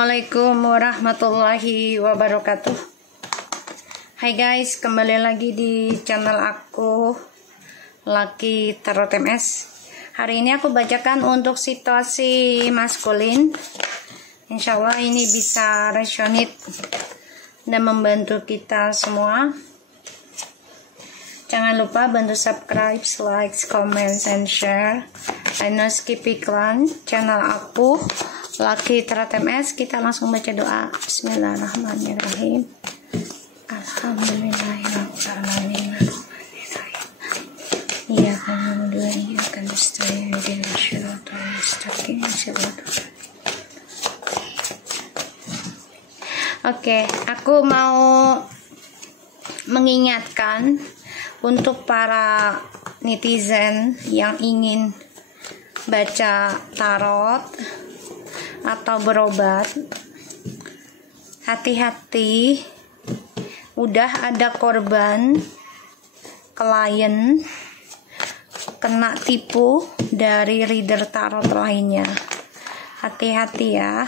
Assalamualaikum warahmatullahi wabarakatuh. Hai guys, kembali lagi di channel aku Lucky Tarot MS. Hari ini aku bacakan untuk situasi maskulin. Insya Allah ini bisa resonate dan membantu kita semua. Jangan lupa bantu subscribe, like, comment, and share. And no skip iklan channel aku Lucky Tarot MS. Kita langsung baca doa. Bismillahirrahmanirrahim. Alhamdulillahirrahmanirrahim. Iya kan dua ini akan mustahil di syaratul mustaqim syaratul. Oke, aku mau mengingatkan untuk para netizen yang ingin baca tarot atau berobat, hati-hati. Udah ada korban klien kena tipu dari reader tarot lainnya. Hati-hati ya.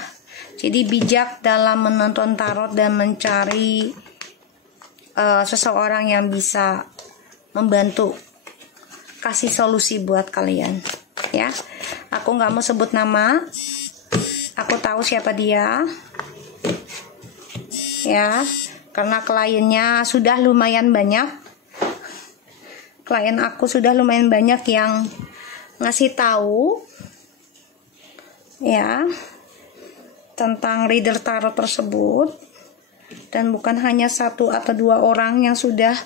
Jadi bijak dalam menonton tarot dan mencari seseorang yang bisa membantu kasih solusi buat kalian ya. Aku nggak mau sebut nama, aku tahu siapa dia ya, karena kliennya sudah lumayan banyak. Klien aku sudah lumayan banyak yang ngasih tahu ya tentang reader tarot tersebut, dan bukan hanya satu atau dua orang yang sudah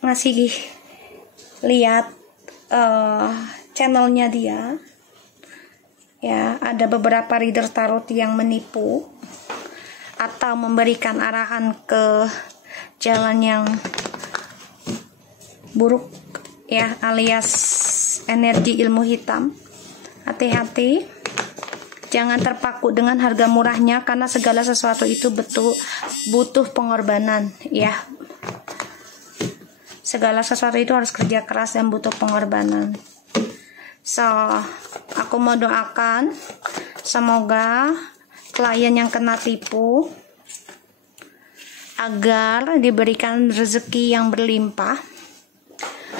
ngasih lihat channelnya dia ya. Ada beberapa reader tarot yang menipu atau memberikan arahan ke jalan yang buruk ya, alias energi ilmu hitam. Hati-hati, jangan terpaku dengan harga murahnya, karena segala sesuatu itu butuh pengorbanan ya. Segala sesuatu itu harus kerja keras dan butuh pengorbanan. So, aku mau doakan semoga klien yang kena tipu agar diberikan rezeki yang berlimpah,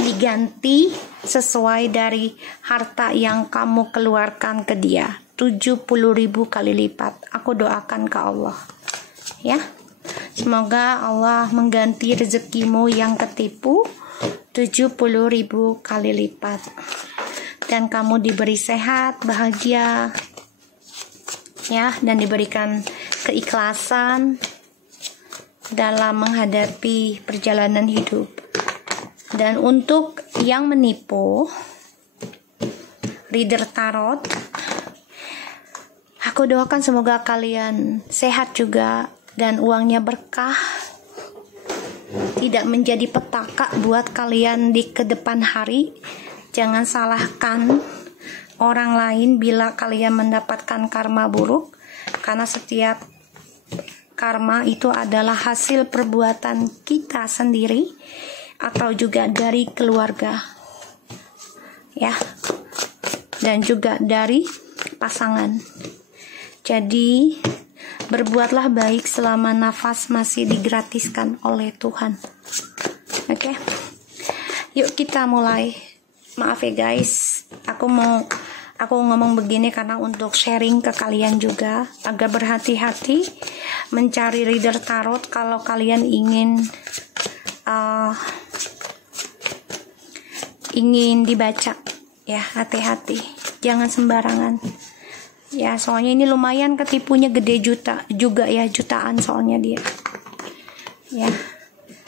diganti sesuai dari harta yang kamu keluarkan ke dia, 70.000 kali lipat. Aku doakan ke Allah ya, semoga Allah mengganti rezekimu yang ketipu 70.000 kali lipat, dan kamu diberi sehat, bahagia ya, dan diberikan keikhlasan dalam menghadapi perjalanan hidup. Dan untuk yang menipu reader tarot, aku doakan semoga kalian sehat juga dan uangnya berkah, tidak menjadi petaka buat kalian di kedepan hari. Jangan salahkan orang lain bila kalian mendapatkan karma buruk, karena setiap karma itu adalah hasil perbuatan kita sendiri atau juga dari keluarga ya, dan juga dari pasangan. Jadi berbuatlah baik selama nafas masih digratiskan oleh Tuhan. Oke, yuk kita mulai. Maaf ya guys, aku ngomong begini karena untuk sharing ke kalian juga, agar berhati-hati mencari reader tarot. Kalau kalian ingin dibaca ya, hati-hati, jangan sembarangan ya, soalnya ini lumayan ketipunya, gede juga ya, jutaan soalnya dia ya.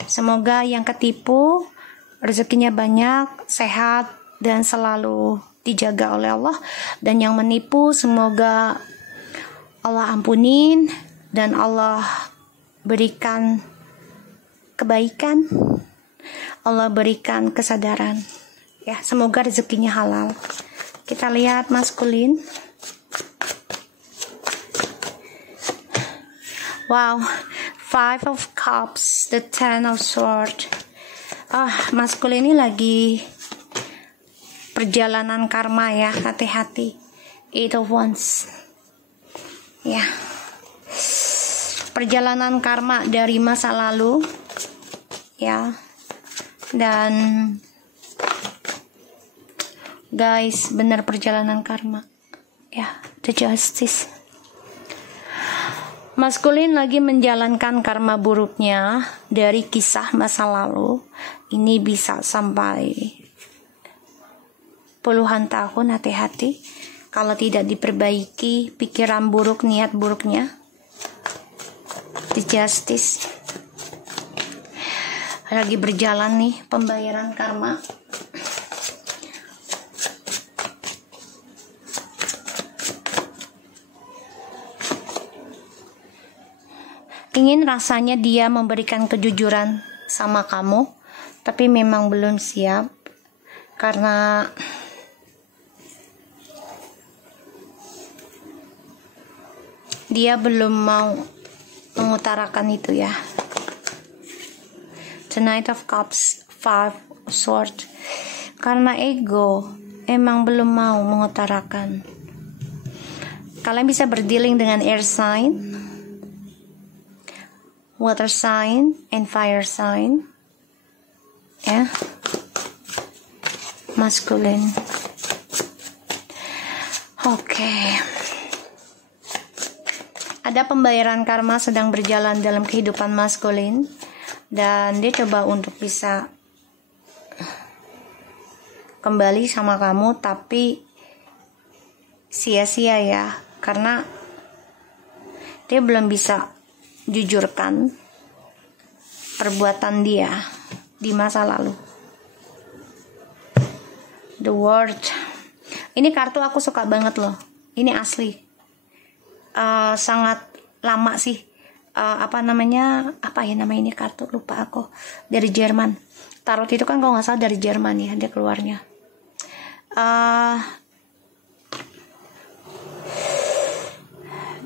Semoga yang ketipu rezekinya banyak, sehat, dan selalu dijaga oleh Allah. Dan yang menipu semoga Allah ampunin dan Allah berikan kebaikan, Allah berikan kesadaran ya. Semoga rezekinya halal. Kita lihat maskulin. Wow, 5 of Cups, the 10 of Swords. Maskulin ini lagi perjalanan karma ya, hati-hati. Eight of Wands. Ya. Perjalanan karma dari masa lalu. Ya. Dan guys, benar perjalanan karma. Ya, the Justice. Maskulin lagi menjalankan karma buruknya dari kisah masa lalu. Ini bisa sampai puluhan tahun, hati-hati. Kalau tidak diperbaiki pikiran buruk, niat buruknya. The Justice. Lagi berjalan nih pembayaran karma. Ingin rasanya dia memberikan kejujuran sama kamu, tapi memang belum siap karena dia belum mau mengutarakan itu ya. The Knight of Cups, Five of Swords. Karena ego, emang belum mau mengutarakan. Kalian bisa berdealing dengan air sign, water sign, and fire sign. Ya. Maskulin. Oke. Ada pembayaran karma sedang berjalan dalam kehidupan maskulin. Dan dia coba untuk bisa kembali sama kamu, tapi sia-sia ya. Karena dia belum bisa jujurkan perbuatan dia di masa lalu. The World. Ini kartu aku suka banget loh. Ini asli. Sangat lama sih. Apa namanya ini kartu, lupa aku. Dari Jerman. Tarot itu kan kalau nggak salah dari Jerman ya, dia keluarnya.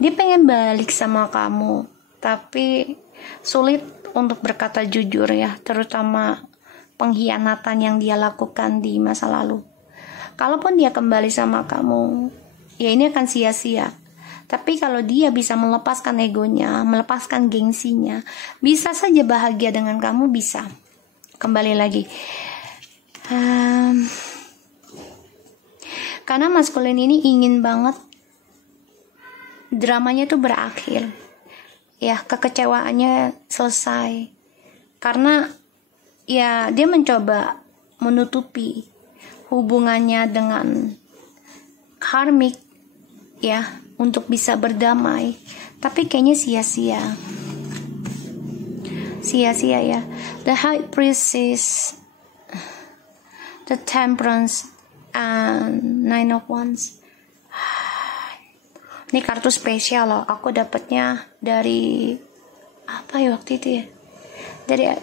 Dia pengen balik sama kamu, tapi sulit untuk berkata jujur ya, terutama pengkhianatan yang dia lakukan di masa lalu. Kalaupun dia kembali sama kamu, ya ini akan sia-sia. Tapi kalau dia bisa melepaskan egonya, melepaskan gengsinya, bisa saja bahagia dengan kamu, bisa. Kembali lagi. Karena maskulin ini ingin banget dramanya tuh berakhir. Ya, kekecewaannya selesai. Karena ya dia mencoba menutupi hubungannya dengan karmik ya, untuk bisa berdamai, tapi kayaknya sia-sia. Sia-sia ya. The High Priestess, The Temperance, and Nine of Wands. Ini kartu spesial loh. Aku dapatnya dari apa ya waktu itu ya? Dari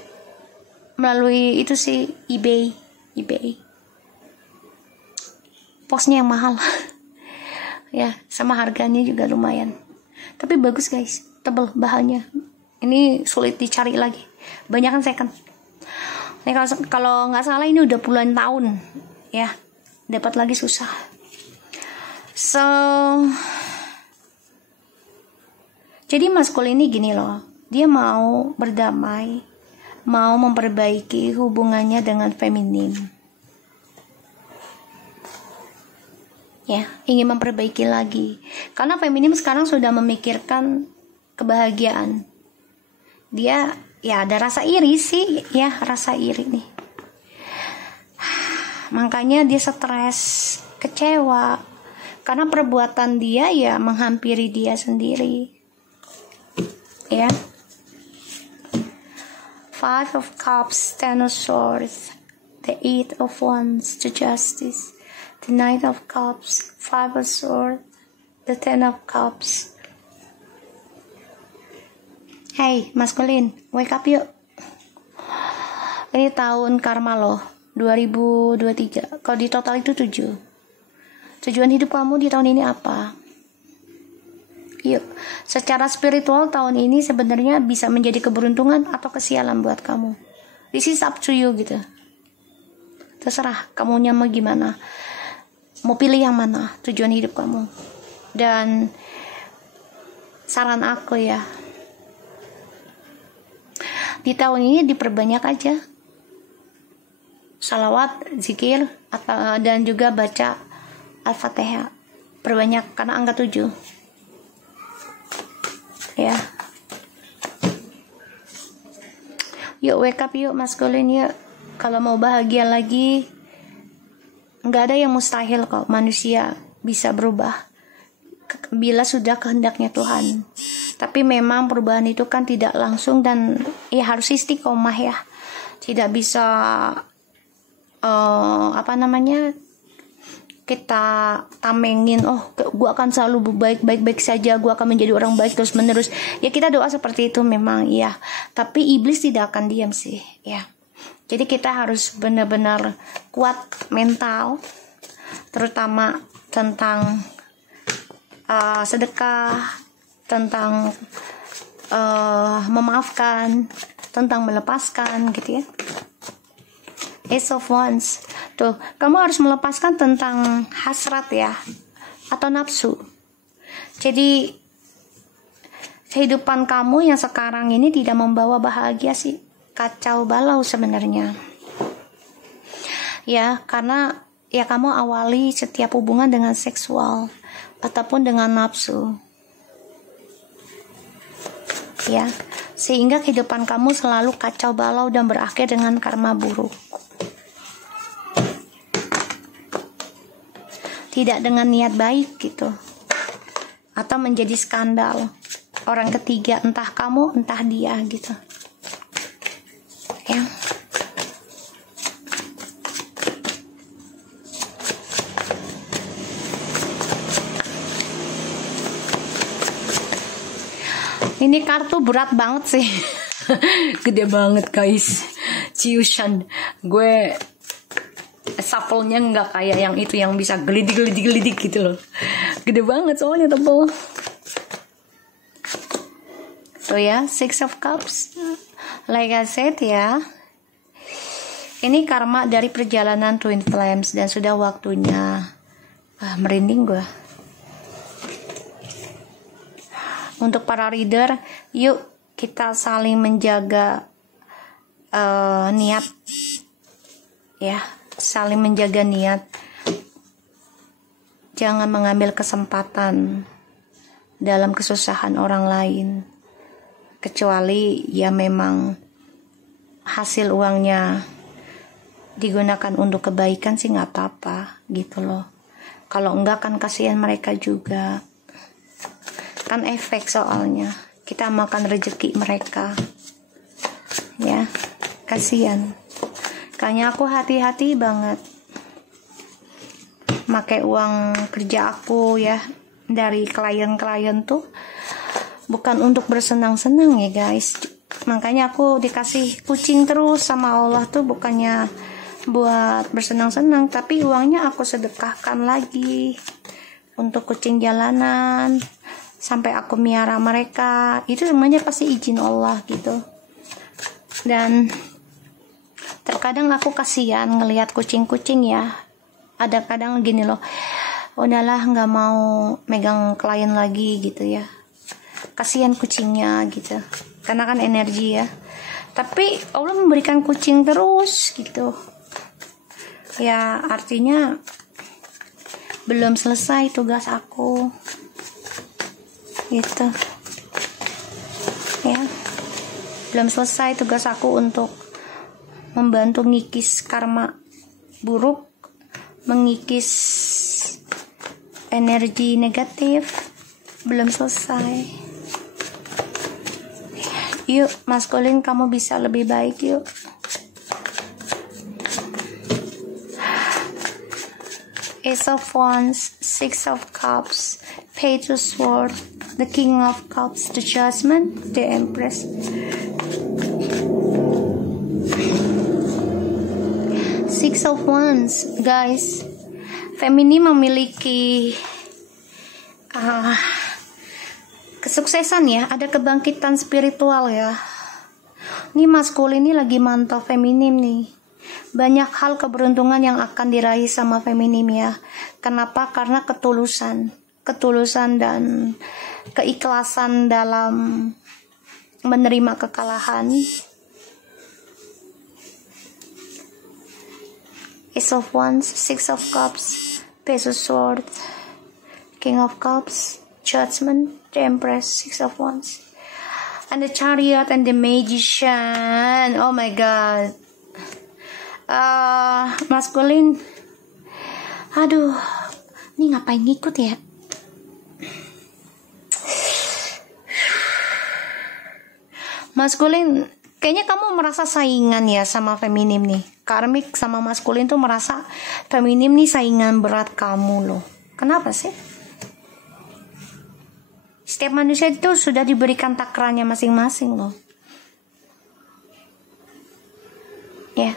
melalui itu sih eBay. Posnya yang mahal. Ya, sama harganya juga lumayan. Tapi bagus guys, tebel bahannya. Ini sulit dicari lagi. Banyak kan second. Ini kalau nggak salah ini udah puluhan tahun ya. Dapat lagi susah. So jadi maskulin ini gini loh, dia mau berdamai, mau memperbaiki hubungannya dengan feminin. Ya, ingin memperbaiki lagi. Karena feminin sekarang sudah memikirkan kebahagiaan. Dia ya ada rasa iri sih, ya rasa iri nih. Makanya dia stres, kecewa. Karena perbuatan dia ya menghampiri dia sendiri. Ya, Five of Cups, Ten of Swords, the Eight of Wands, the Justice, the Knight of Cups, Five of Swords, the Ten of Cups. Hey, maskulin, wake up yuk. Ini tahun karma loh, 2023. Kalau di total itu 7. Tujuan hidup kamu di tahun ini apa? Yuk, secara spiritual tahun ini sebenarnya bisa menjadi keberuntungan atau kesialan buat kamu. This is up to you gitu. Terserah kamunya mau gimana. mau pilih yang mana tujuan hidup kamu. Dan saran aku ya, di tahun ini diperbanyak aja salawat, zikir, dan juga baca Al-Fatihah. Perbanyak karena angka 7. Ya. Yuk wake up yuk maskulin yuk. Kalau mau bahagia lagi, nggak ada yang mustahil kok. Manusia bisa berubah bila sudah kehendaknya Tuhan. Tapi memang perubahan itu kan tidak langsung dan ya harus istiqomah ya. Tidak bisa kita tamengin, gue akan selalu baik saja, gue akan menjadi orang baik terus menerus. Ya kita doa seperti itu memang ya. Tapi iblis tidak akan diam sih ya. Jadi kita harus benar-benar kuat mental, terutama tentang sedekah, tentang memaafkan, tentang melepaskan gitu ya. Ace of Wands. Tuh, kamu harus melepaskan tentang hasrat ya, atau nafsu. Jadi kehidupan kamu yang sekarang ini tidak membawa bahagia sih, kacau balau sebenarnya. Ya, karena ya kamu awali setiap hubungan dengan seksual ataupun dengan nafsu. Ya, sehingga kehidupan kamu selalu kacau balau dan berakhir dengan karma buruk. Tidak dengan niat baik gitu, atau menjadi skandal orang ketiga, entah kamu entah dia gitu ya. Ini kartu berat banget sih. Gede banget guys. Ciusan gue shuffle-nya nggak kayak yang itu yang bisa gelidik gitu loh. Gede banget soalnya tebel. So ya, Six of Cups. Like I said ya, ini karma dari perjalanan Twin Flames dan sudah waktunya. Merinding gue. Untuk para reader, yuk kita saling menjaga niat ya. Saling menjaga niat. Jangan mengambil kesempatan dalam kesusahan orang lain, kecuali ya memang hasil uangnya digunakan untuk kebaikan sih nggak apa-apa gitu loh. Kalau enggak kan kasihan mereka juga, kan efek soalnya kita makan rezeki mereka ya, kasihan. Kayaknya aku hati-hati banget pakai uang kerja aku ya dari klien-klien tuh bukan untuk bersenang-senang ya guys. Makanya aku dikasih kucing terus sama Allah tuh bukannya buat bersenang-senang, tapi uangnya aku sedekahkan lagi untuk kucing jalanan sampai aku miara mereka. Itu semuanya pasti izin Allah gitu. Dan terkadang aku kasihan ngelihat kucing-kucing ya. Ada kadang gini loh, udahlah nggak mau megang klien lagi gitu ya. Kasihan kucingnya gitu. Karena kan energi ya. Tapi Allah memberikan kucing terus gitu. Ya artinya belum selesai tugas aku. Gitu. Ya. Belum selesai tugas aku untuk membantu ngikis karma buruk, mengikis energi negatif. Belum selesai. Yuk maskulin, kamu bisa lebih baik yuk. Ace of Wands, Six of Cups, Page of Swords, the King of Cups, the Judgment, the Empress. Six of Wands, guys. Feminin memiliki kesuksesan ya, ada kebangkitan spiritual ya. Ini maskulin ini lagi mantau feminim nih. Banyak hal keberuntungan yang akan diraih sama feminim ya. Kenapa? Karena ketulusan dan keikhlasan dalam menerima kekalahan. Ace of Wands, Six of Cups, Page of Swords, King of Cups, Judgment, the Empress, Six of Wands, and the Chariot and the Magician. Oh my God. Maskulin. Aduh, ini ngapain ngikut ya? Maskulin, kayaknya kamu merasa saingan ya sama feminim nih. Karmik sama maskulin tuh merasa feminim nih saingan berat kamu loh. Kenapa sih? Setiap manusia itu sudah diberikan takarannya masing-masing loh. Ya,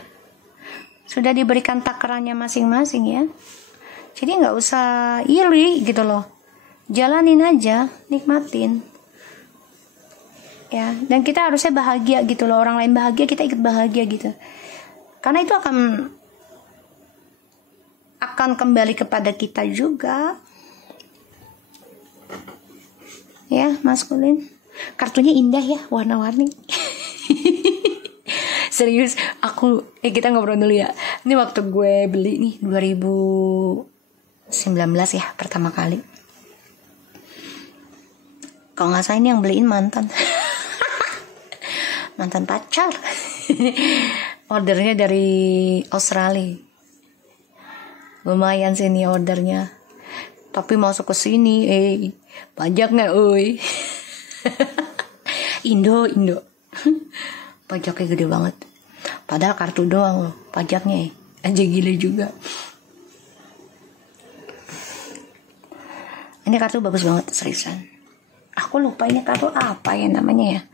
sudah diberikan takarannya masing-masing ya. Jadi nggak usah iri gitu loh. Jalanin aja, nikmatin. Ya, dan kita harusnya bahagia gitu loh. Orang lain bahagia, kita ikut bahagia gitu. Karena itu akan kembali kepada kita juga. Ya, maskulin. Kartunya indah ya, warna-warni. Serius, kita ngobrol dulu ya. Ini waktu gue beli nih 2019 ya, pertama kali. Kalau nggak salah ini yang beliin mantan. Mantan pacar. Ordernya dari Australia. Lumayan sih ini ordernya. Tapi masuk ke sini, pajak nggak, oi? Indo. Pajaknya gede banget. Padahal kartu doang loh, pajaknya aja gila juga. Ini kartu bagus banget, seriusan. Aku lupa ini kartu apa ya namanya ya.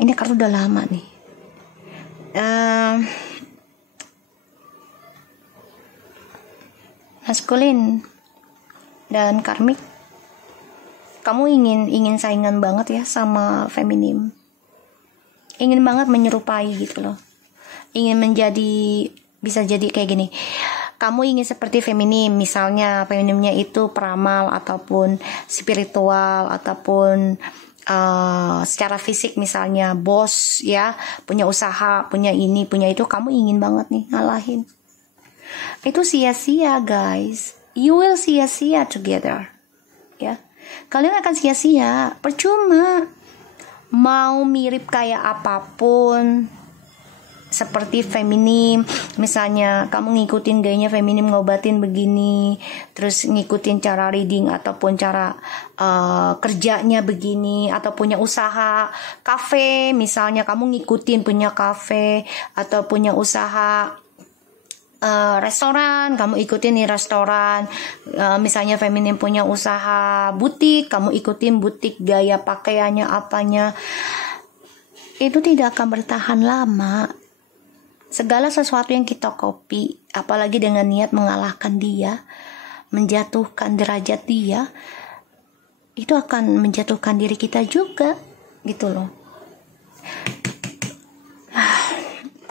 Ini kartu udah lama nih. Maskulin dan karmik, kamu ingin saingan banget ya sama feminim. Ingin banget menyerupai gitu loh. Ingin bisa jadi kayak gini. Kamu ingin seperti feminim, misalnya feminimnya itu peramal ataupun spiritual ataupun secara fisik, misalnya bos ya, punya usaha, punya ini, punya itu. Kamu ingin banget nih ngalahin. Itu sia-sia guys. You will sia-sia together ya. Kalian akan sia-sia, percuma. Mau mirip kayak apapun seperti feminim, misalnya kamu ngikutin gayanya feminim, ngobatin begini, terus ngikutin cara reading ataupun cara kerjanya begini, atau punya usaha kafe, misalnya kamu ngikutin punya kafe atau punya usaha restoran, kamu ikutin nih restoran. Misalnya feminim punya usaha butik, kamu ikutin butik, gaya pakaiannya, apanya. Itu tidak akan bertahan lama. Segala sesuatu yang kita copy, apalagi dengan niat mengalahkan dia, menjatuhkan derajat dia, itu akan menjatuhkan diri kita juga, gitu loh.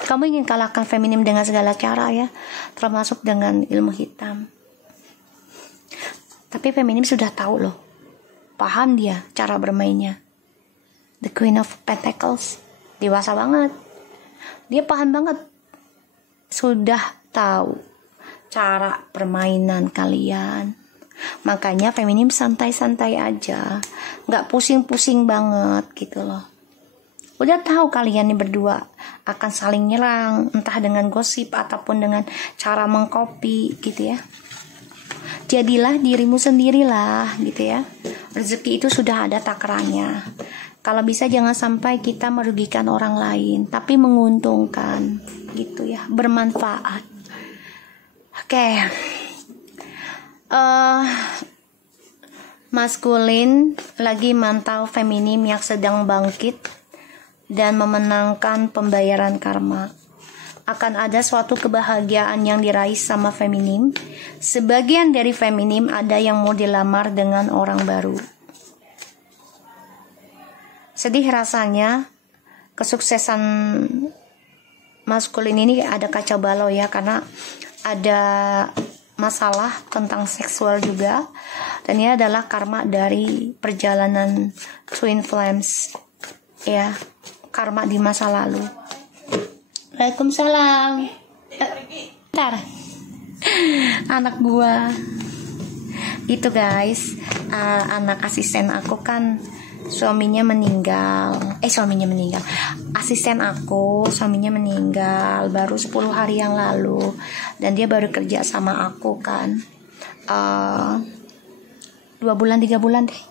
Kamu ingin kalahkan feminim dengan segala cara ya, termasuk dengan ilmu hitam. Tapi feminim sudah tahu loh, paham dia cara bermainnya. The Queen of Pentacles, dewasa banget. Dia paham banget, sudah tahu cara permainan kalian. Makanya feminim santai-santai aja, nggak pusing-pusing banget gitu loh. Udah tahu kalian nih berdua akan saling nyerang, entah dengan gosip ataupun dengan cara mengcopy gitu ya. Jadilah dirimu sendirilah gitu ya. Rezeki itu sudah ada takarannya. Kalau bisa jangan sampai kita merugikan orang lain, tapi menguntungkan gitu ya, bermanfaat. Oke. Maskulin lagi mantau feminim yang sedang bangkit dan memenangkan pembayaran karma. Akan ada suatu kebahagiaan yang diraih sama feminim. Sebagian dari feminim ada yang mau dilamar dengan orang baru. Sedih rasanya kesuksesan maskulin ini ada kacau balau ya, karena ada masalah tentang seksual juga, dan ini adalah karma dari perjalanan twin flames ya, karma di masa lalu. Waalaikumsalam. Ntar anak gua itu guys, anak asisten aku kan suaminya meninggal, asisten aku suaminya meninggal baru 10 hari yang lalu, dan dia baru kerja sama aku kan 2 bulan 3 bulan deh.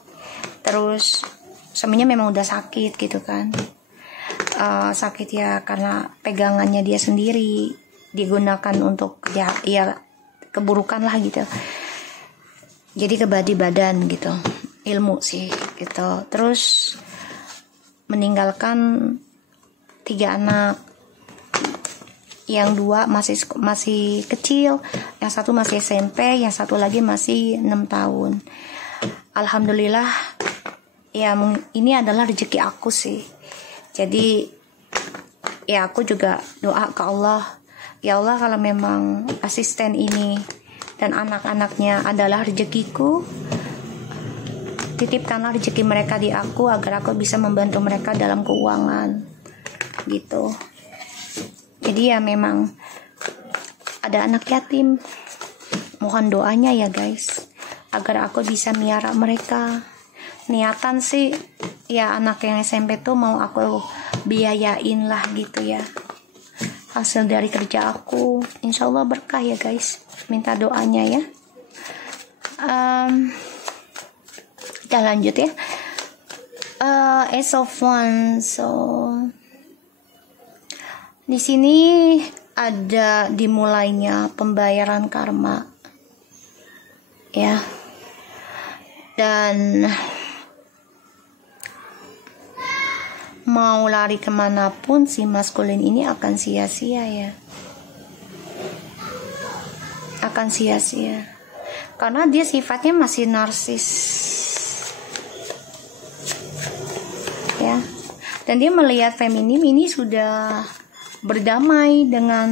Terus suaminya memang udah sakit gitu kan, sakit ya karena pegangannya dia sendiri digunakan untuk ya keburukan lah gitu, jadi kebadi badan gitu, ilmu sih gitu. Terus meninggalkan 3 anak, yang 2 masih kecil, yang 1 masih SMP, yang 1 lagi masih 6 tahun. Alhamdulillah ya, ini adalah rezeki aku sih. Jadi ya aku juga doa ke Allah, ya Allah kalau memang asisten ini dan anak-anaknya adalah rezekiku, titipkanlah rezeki mereka di aku agar aku bisa membantu mereka dalam keuangan gitu. Jadi ya memang ada anak yatim, mohon doanya ya guys agar aku bisa miara mereka. Niatan sih ya anak yang SMP tuh mau aku biayain lah gitu ya, hasil dari kerja aku. Insya Allah berkah ya guys, minta doanya ya. Kita lanjut ya. Ace of Wands. So di sini ada dimulainya pembayaran karma ya, dan mau lari kemanapun si maskulin ini akan sia-sia ya, akan sia-sia karena dia sifatnya masih narsis ya, dan dia melihat feminim ini sudah berdamai dengan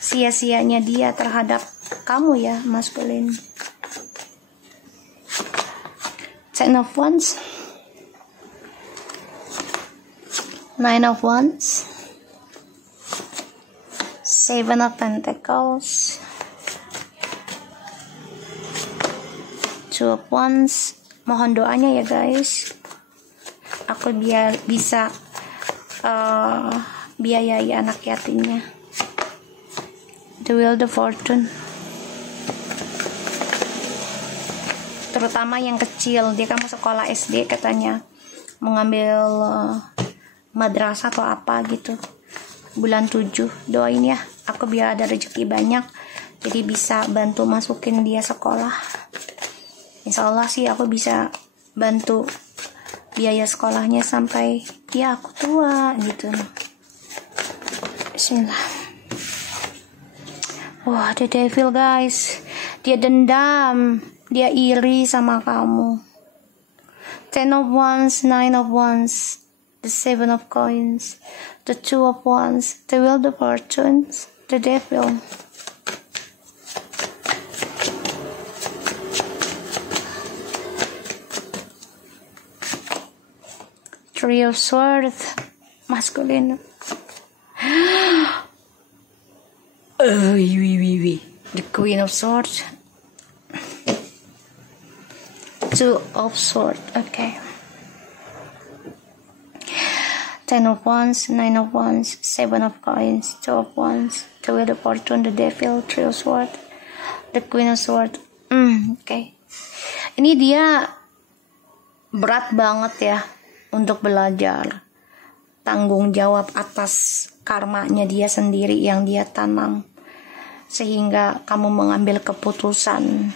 sia-sianya dia terhadap kamu ya maskulin. Ten of Wands, Nine of Wands, Seven of Pentacles, Two of Wands. Mohon doanya ya guys, aku biar bisa biayai anak yatimnya. The Wheel of Fortune, terutama yang kecil, dia kan mau sekolah SD katanya, mau ngambil madrasah atau apa gitu, bulan 7. Doain ya aku biar ada rezeki banyak, jadi bisa bantu masukin dia sekolah. Insya Allah sih aku bisa bantu biaya sekolahnya sampai ya aku tua gitu. Bismillah. Wah, the devil guys, dia dendam, dia iri sama kamu. Ten of Wands, Nine of Wands, the Seven of Coins, the Two of Wands, the Wheel of Fortune, the devil. Three of Swords, masculine. The Queen of Swords, Two of Swords. Okay. Ten of Wands, Nine of Wands, Seven of Coins, Two of Wands, the Wheel of Fortune, the Devil, Three of Swords, the Queen of Swords. Okay. Ini dia berat banget ya untuk belajar, tanggung jawab atas karmanya dia sendiri yang dia tanam, sehingga kamu mengambil keputusan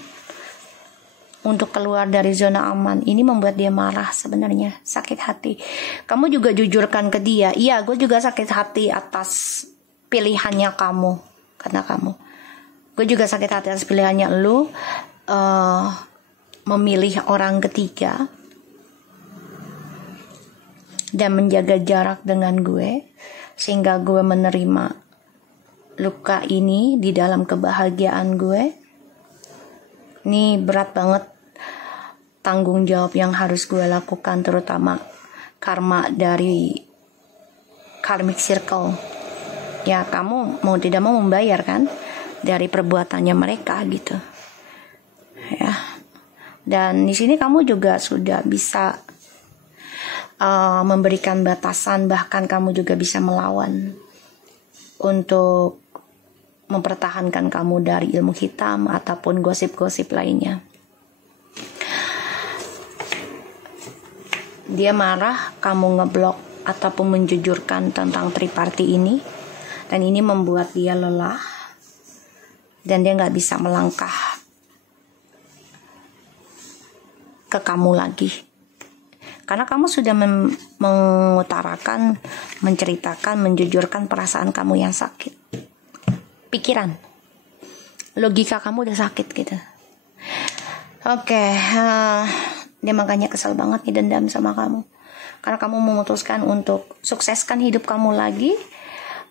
untuk keluar dari zona aman. Ini membuat dia marah sebenarnya, sakit hati. Kamu juga jujurkan ke dia, iya gue juga sakit hati atas pilihannya kamu, karena gue juga sakit hati atas pilihannya lu memilih orang ketiga dan menjaga jarak dengan gue, sehingga gue menerima luka ini di dalam kebahagiaan gue. Ini berat banget tanggung jawab yang harus gue lakukan, terutama karma dari karmic circle. Ya, kamu mau tidak mau membayar kan dari perbuatannya mereka gitu. Ya. Dan di sini kamu juga sudah bisa memberikan batasan, bahkan kamu juga bisa melawan untuk mempertahankan kamu dari ilmu hitam ataupun gosip-gosip lainnya. Dia marah, kamu ngeblok ataupun menjujurkan tentang triparti ini, dan ini membuat dia lelah dan dia nggak bisa melangkah ke kamu lagi. Karena kamu sudah mengutarakan, menceritakan, menjujurkan perasaan kamu yang sakit. Pikiran, logika kamu udah sakit gitu. Oke, dia makanya kesel banget nih, dendam sama kamu. Karena kamu memutuskan untuk sukseskan hidup kamu lagi.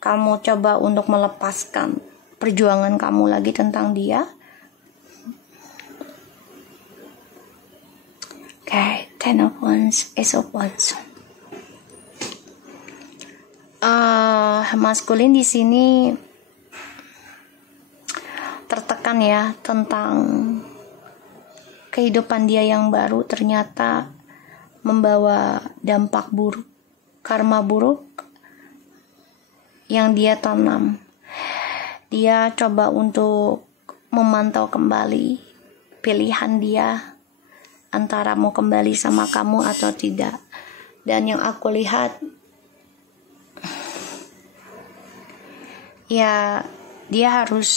Kamu coba untuk melepaskan perjuangan kamu lagi tentang dia. Okay, 10 of Wands, Ace of Wands. Maskulin di sini tertekan ya tentang kehidupan dia yang baru ternyata membawa dampak buruk, karma buruk yang dia tanam. Dia coba untuk memantau kembali pilihan dia antara mau kembali sama kamu atau tidak. Dan yang aku lihat, ya dia harus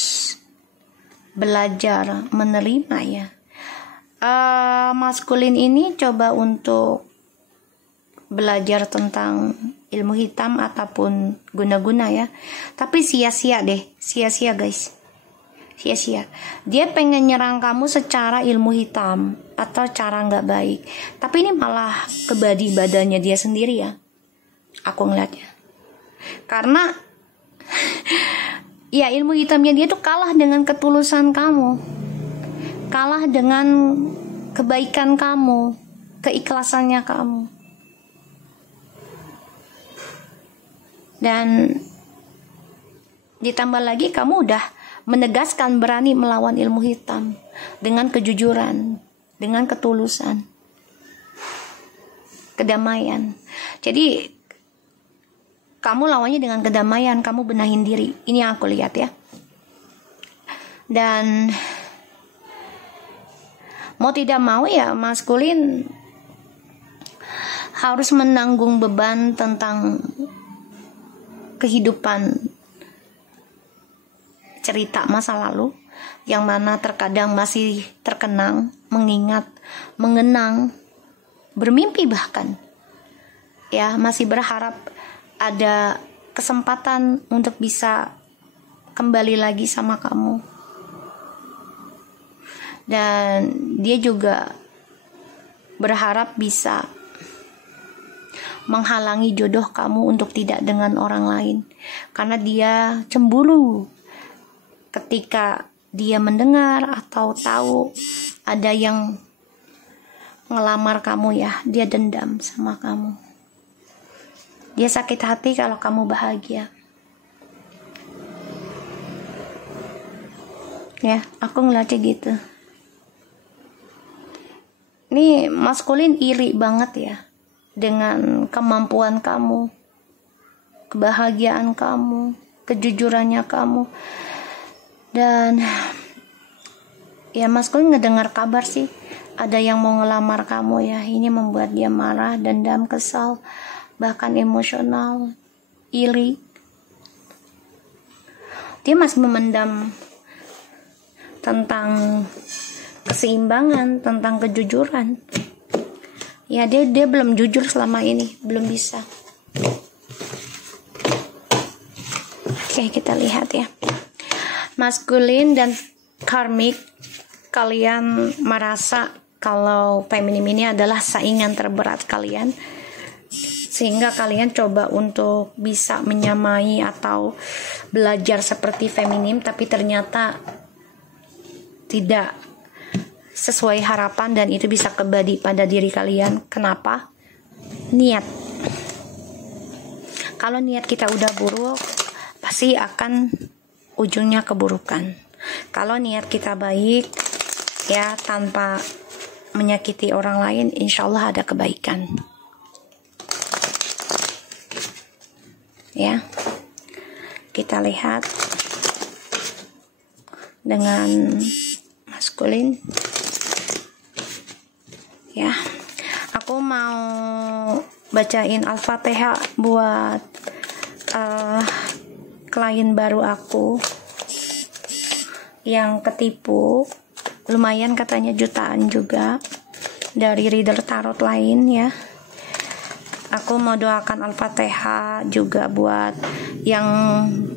belajar menerima ya. Maskulin ini coba untuk belajar tentang ilmu hitam ataupun guna-guna ya, tapi sia-sia deh, sia-sia guys, sia-sia. Dia pengen nyerang kamu secara ilmu hitam atau cara nggak baik, tapi ini malah kebadi badannya dia sendiri ya, aku ngeliatnya. Karena ya ilmu hitamnya dia tuh kalah dengan ketulusan kamu, kalah dengan kebaikan kamu, keikhlasannya kamu. Dan ditambah lagi kamu udah menegaskan berani melawan ilmu hitam dengan kejujuran, dengan ketulusan, kedamaian. Jadi kamu lawannya dengan kedamaian, kamu benahin diri. Ini yang aku lihat ya. Dan mau tidak mau ya maskulin harus menanggung beban tentang kehidupan, cerita masa lalu yang mana terkadang masih terkenang, mengingat, mengenang, bermimpi bahkan ya masih berharap ada kesempatan untuk bisa kembali lagi sama kamu. Dan dia juga berharap bisa menghalangi jodoh kamu untuk tidak dengan orang lain, karena dia cemburu ketika dia mendengar atau tahu ada yang ngelamar kamu ya. Dia dendam sama kamu, dia sakit hati kalau kamu bahagia ya. Aku ngeliatnya gitu. Ini maskulin iri banget ya dengan kemampuan kamu, kebahagiaan kamu, kejujurannya kamu. Dan ya maskulin ngedengar kabar sih ada yang mau ngelamar kamu ya. Ini membuat dia marah, dendam, kesal, bahkan emosional, iri. Dia masih memendam tentang keseimbangan, tentang kejujuran. Ya dia belum jujur selama ini, belum bisa. Oke, kita lihat ya. Maskulin dan karmik, kalian merasa kalau feminim ini adalah saingan terberat kalian. sehingga kalian coba untuk bisa menyamai atau belajar seperti feminim, tapi ternyata tidak sesuai harapan dan itu bisa kembali pada diri kalian. Kenapa? Niat. Kalau niat kita udah buruk, pasti akan ujungnya keburukan. Kalau niat kita baik, ya tanpa menyakiti orang lain, insya Allah ada kebaikan. Ya, kita lihat dengan maskulin. Ya, aku mau bacain Al-Fatihah buat klien baru aku yang ketipu, lumayan katanya jutaan juga dari reader tarot lain ya. Aku mau doakan Al-Fatihah juga buat yang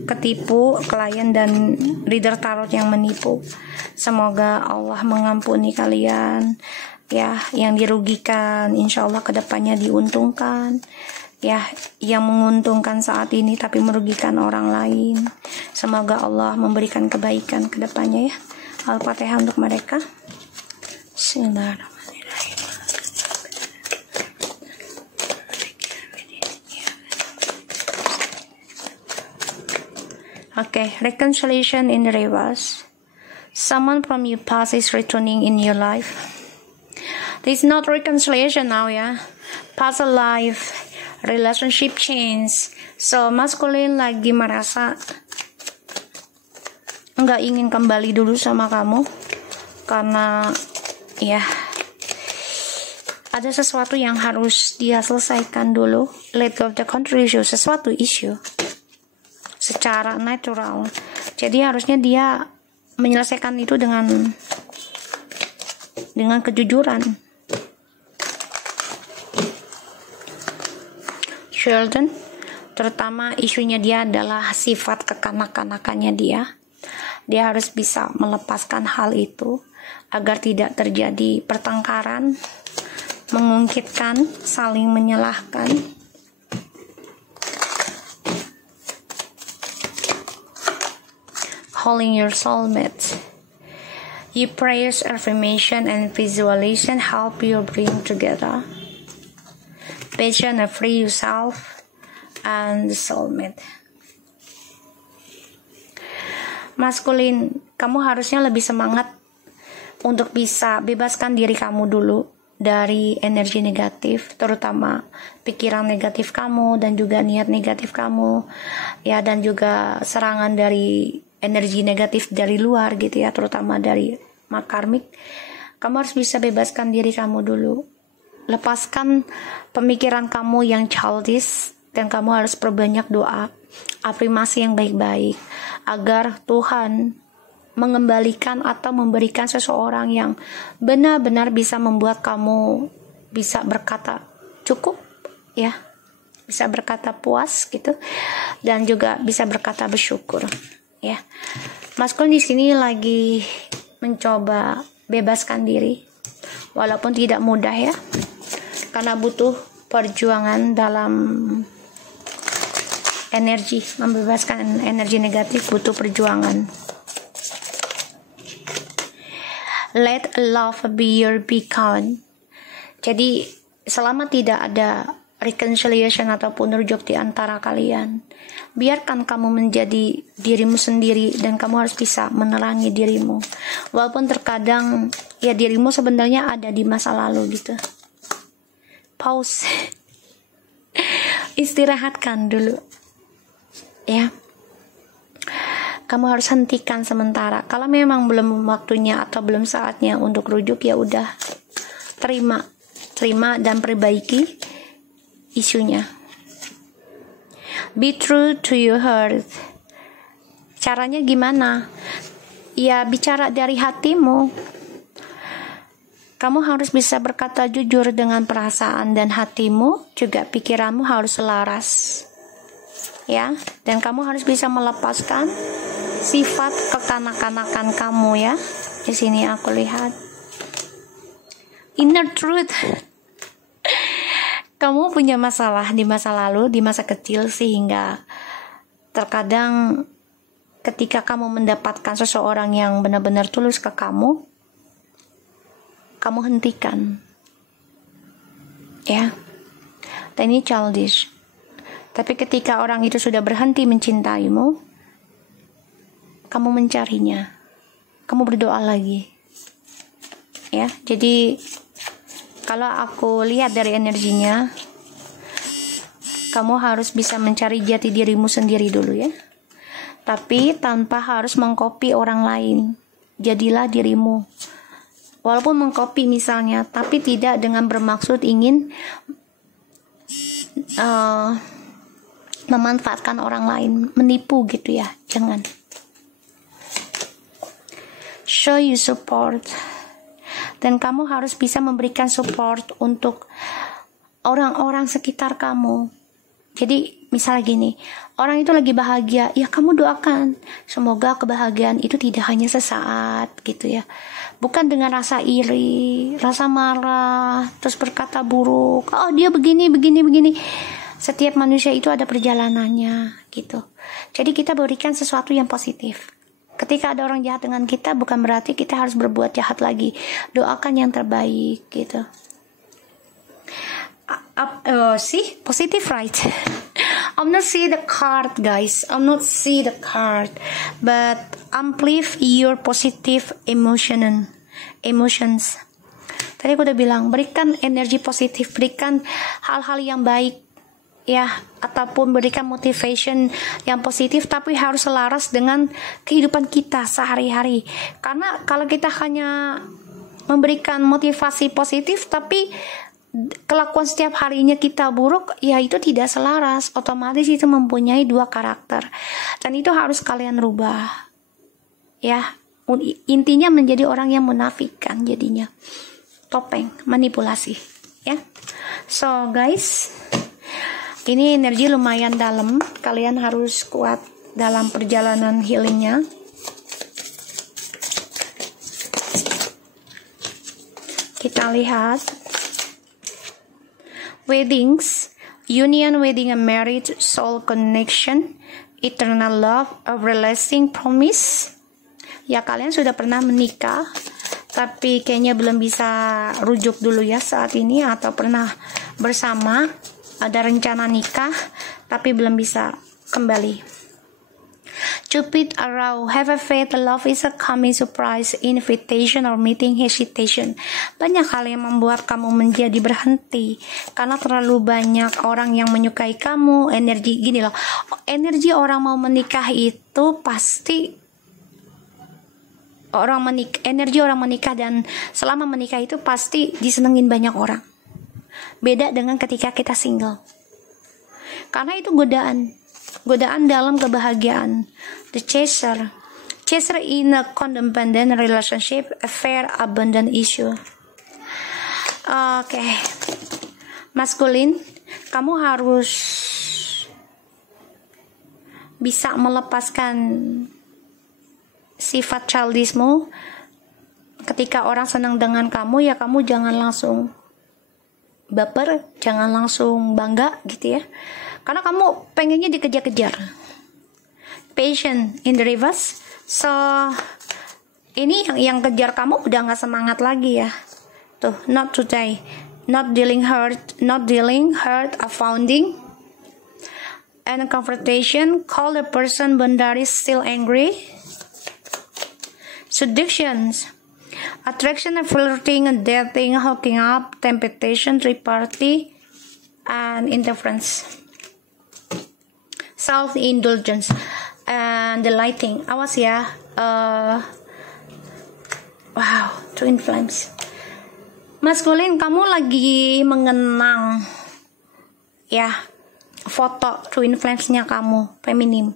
ketipu, klien dan reader tarot yang menipu. Semoga Allah mengampuni kalian ya, yang dirugikan insya Allah kedepannya diuntungkan ya, yang menguntungkan saat ini tapi merugikan orang lain. Semoga Allah memberikan kebaikan kedepannya ya. Al-Fatihah untuk mereka. Bismillahirrahmanirrahim. Okay, reconciliation in the reverse. Someone from your past is returning in your life. This is not reconciliation now ya. Past life, relationship change. So maskulin lagi merasa nggak ingin kembali dulu sama kamu karena ya ada sesuatu yang harus dia selesaikan dulu. Let go of the control issue, sesuatu issue secara natural. Jadi harusnya dia menyelesaikan itu dengan kejujuran. Children, terutama isunya dia adalah sifat kekanak-kanakannya dia. Dia harus bisa melepaskan hal itu agar tidak terjadi pertengkaran, mengungkitkan, saling menyalahkan. Calling your soulmate. Your prayers, affirmation, and visualization help you bring together passion and free yourself and the soulmate. Maskulin, kamu harusnya lebih semangat untuk bisa bebaskan diri kamu dulu dari energi negatif, terutama pikiran negatif kamu dan juga niat negatif kamu ya, dan juga serangan dari energi negatif dari luar gitu ya, terutama dari makarmik. Kamu harus bisa bebaskan diri kamu dulu, lepaskan pemikiran kamu yang childish, dan kamu harus perbanyak doa, afirmasi yang baik-baik agar Tuhan mengembalikan atau memberikan seseorang yang benar-benar bisa membuat kamu bisa berkata cukup ya, bisa berkata puas gitu, dan juga bisa berkata bersyukur ya. Maskulin di sini lagi mencoba bebaskan diri, walaupun tidak mudah ya, karena butuh perjuangan dalam energi, membebaskan energi negatif butuh perjuangan. Let love be your beacon. Jadi selama tidak ada reconciliation ataupun rujuk di antara kalian, biarkan kamu menjadi dirimu sendiri dan kamu harus bisa menerangi dirimu. Walaupun terkadang ya dirimu sebenarnya ada di masa lalu gitu. Pause. Istirahatkan dulu. Ya. Kamu harus hentikan sementara. Kalau memang belum waktunya atau belum saatnya untuk rujuk, ya udah, terima dan perbaiki isunya. Be true to your heart. Caranya gimana? Ya bicara dari hatimu. Kamu harus bisa berkata jujur dengan perasaan dan hatimu, juga pikiranmu harus selaras. Ya, dan kamu harus bisa melepaskan sifat kekanak-kanakan kamu ya. Di sini aku lihat inner truth. Kamu punya masalah di masa lalu, di masa kecil, sehingga terkadang ketika kamu mendapatkan seseorang yang benar-benar tulus ke kamu hentikan. Ya. Dan ini childish. Tapi ketika orang itu sudah berhenti mencintaimu, kamu mencarinya. Kamu berdoa lagi. Ya, jadi kalau aku lihat dari energinya, kamu harus bisa mencari jati dirimu sendiri dulu ya. Tapi tanpa harus mengcopy orang lain. Jadilah dirimu. Walaupun mengcopy misalnya, tapi tidak dengan bermaksud ingin memanfaatkan orang lain, menipu gitu ya. Jangan. Show you support. Dan kamu harus bisa memberikan support untuk orang-orang sekitar kamu. Jadi misalnya gini, orang itu lagi bahagia, ya kamu doakan semoga kebahagiaan itu tidak hanya sesaat gitu ya. Bukan dengan rasa iri, rasa marah, terus berkata buruk, oh dia begini. Setiap manusia itu ada perjalanannya gitu. Jadi kita berikan sesuatu yang positif. Ketika ada orang jahat dengan kita, bukan berarti kita harus berbuat jahat lagi. Doakan yang terbaik gitu. See, positive, right? I'm not see the card, guys. I'm not see the card, but amplify your positive emotions. Tadi aku udah bilang, berikan energi positif, berikan hal-hal yang baik, ya, ataupun berikan motivation yang positif, tapi harus selaras dengan kehidupan kita sehari-hari. Karena kalau kita hanya memberikan motivasi positif, tapi kelakuan setiap harinya kita buruk, ya itu tidak selaras. Otomatis itu mempunyai dua karakter, dan itu harus kalian rubah. Ya, intinya menjadi orang yang munafikan jadinya. Topeng, manipulasi. Ya, so guys, ini energi lumayan dalam. Kalian harus kuat dalam perjalanan healingnya. Kita lihat. Weddings, union, wedding, and marriage, soul connection, eternal love, everlasting promise. Ya, kalian sudah pernah menikah, tapi kayaknya belum bisa rujuk dulu ya saat ini, atau pernah bersama, ada rencana nikah, tapi belum bisa kembali. Cupid arrow, have a faith, love is a coming surprise, invitation or meeting hesitation. Banyak hal yang membuat kamu menjadi berhenti karena terlalu banyak orang yang menyukai kamu. Energi gini loh, energi orang mau menikah itu pasti energi orang menikah, dan selama menikah itu pasti disenengin banyak orang. Beda dengan ketika kita single, karena itu godaan dalam kebahagiaan. The chaser in a codependent relationship, affair, abandon issue. Oke. Maskulin, kamu harus bisa melepaskan sifat childismu. Ketika orang senang dengan kamu, ya kamu jangan langsung baper, jangan langsung bangga gitu ya. Karena kamu pengennya dikejar-kejar. Patient in the reverse. So, ini yang kejar kamu udah gak semangat lagi ya. Tuh, not today. Not dealing hurt, a founding. And a confrontation, call the person when there is still angry. Seductions. Attraction and flirting, dating, hooking up, temptation, reparty, and interference. Self-indulgence and delighting. Awas ya. Wow, twin flames. Maskulin, kamu lagi mengenang ya foto twin flamesnya kamu, feminim.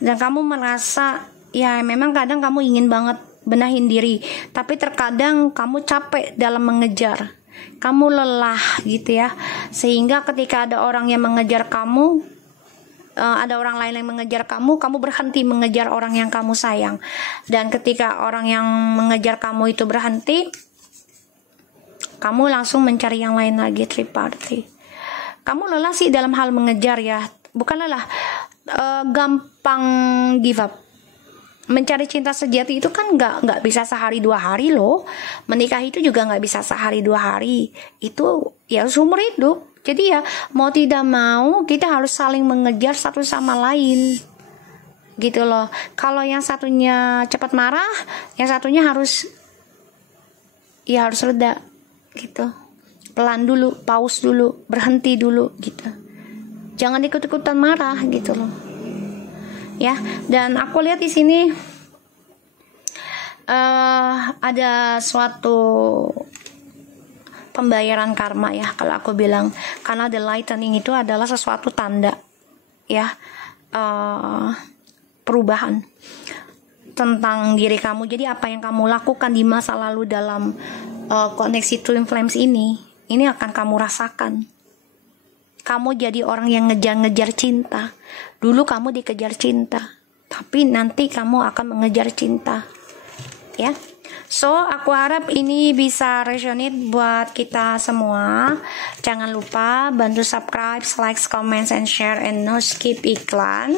Dan kamu merasa ya memang kadang kamu ingin banget benahin diri, tapi terkadang kamu capek dalam mengejar. Kamu lelah gitu ya. Sehingga ketika ada orang yang mengejar kamu, ada orang lain yang mengejar kamu berhenti mengejar orang yang kamu sayang. Dan ketika orang yang mengejar kamu itu berhenti, kamu langsung mencari yang lain lagi, triparty. kamu lelah sih dalam hal mengejar ya, bukan lelah, gampang give up. Mencari cinta sejati itu kan nggak bisa sehari 2 hari loh. Menikah itu juga nggak bisa sehari 2 hari. Itu ya seumur hidup. Jadi ya mau tidak mau kita harus saling mengejar satu sama lain. Gitu loh. Kalau yang satunya cepat marah, yang satunya harus reda gitu. Pelan dulu, pause dulu, berhenti dulu gitu. Jangan ikut-ikutan marah gitu loh. Ya, dan aku lihat di sini ada suatu pembayaran karma ya, kalau aku bilang, karena the lightning itu adalah sesuatu tanda ya, perubahan tentang diri kamu. Jadi apa yang kamu lakukan di masa lalu dalam koneksi twin flames ini akan kamu rasakan. Kamu jadi orang yang ngejar-ngejar cinta. Dulu kamu dikejar cinta, tapi nanti kamu akan mengejar cinta. Ya. So, aku harap ini bisa resonate buat kita semua. Jangan lupa bantu subscribe, like, comment, and share, and no skip iklan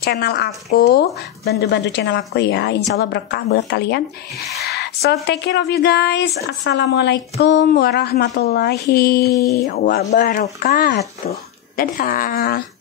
channel aku. Bantu channel aku ya. Insya Allah berkah buat kalian. So, take care of you guys. Assalamualaikum warahmatullahi wabarakatuh. Dadah.